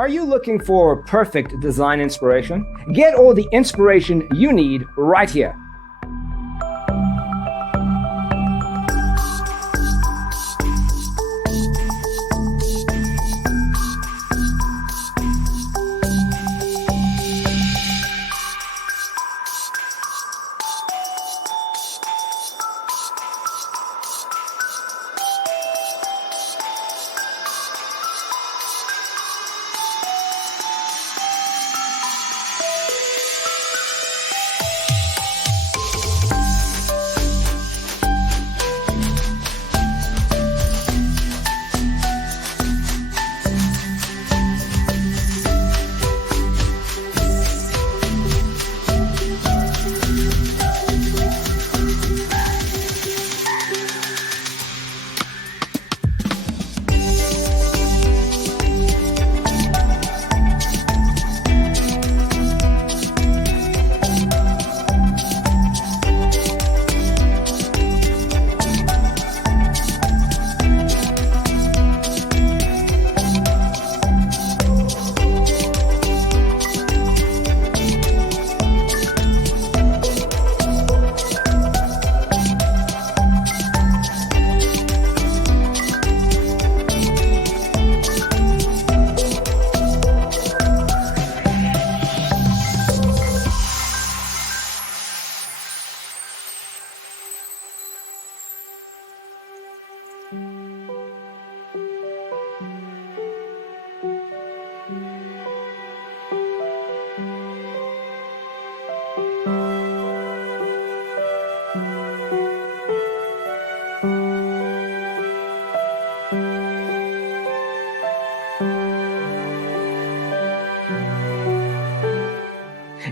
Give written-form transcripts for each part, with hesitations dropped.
Are you looking for perfect design inspiration? Get all the inspiration you need right here.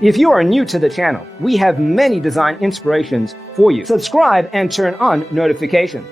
If you are new to the channel, we have many design inspirations for you. Subscribe and turn on notifications.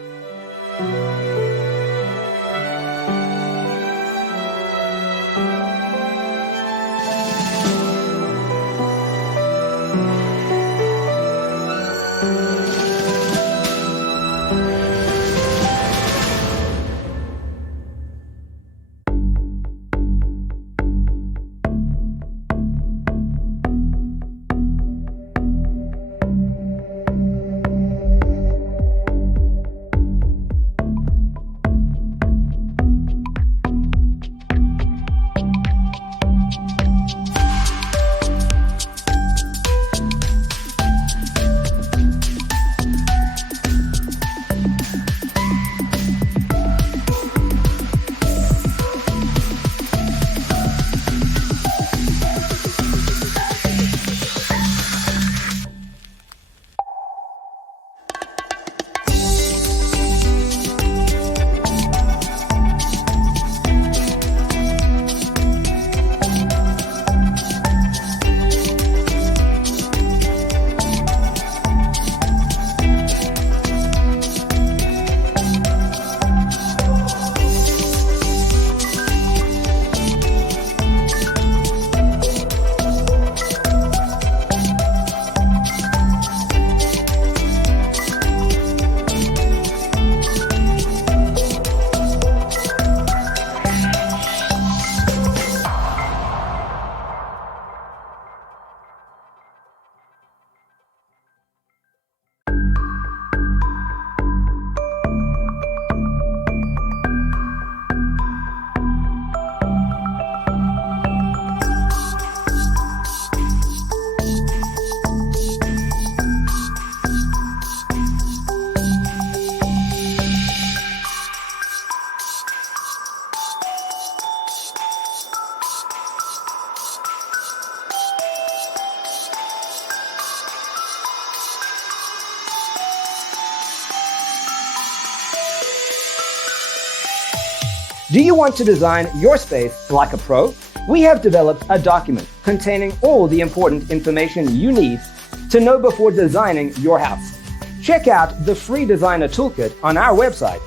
Do you want to design your space like a pro? We have developed a document containing all the important information you need to know before designing your house. Check out the free designer toolkit on our website,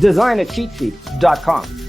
designercheatsheet.com.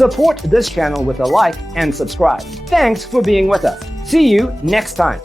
Support this channel with a like and subscribe. Thanks for being with us. See you next time.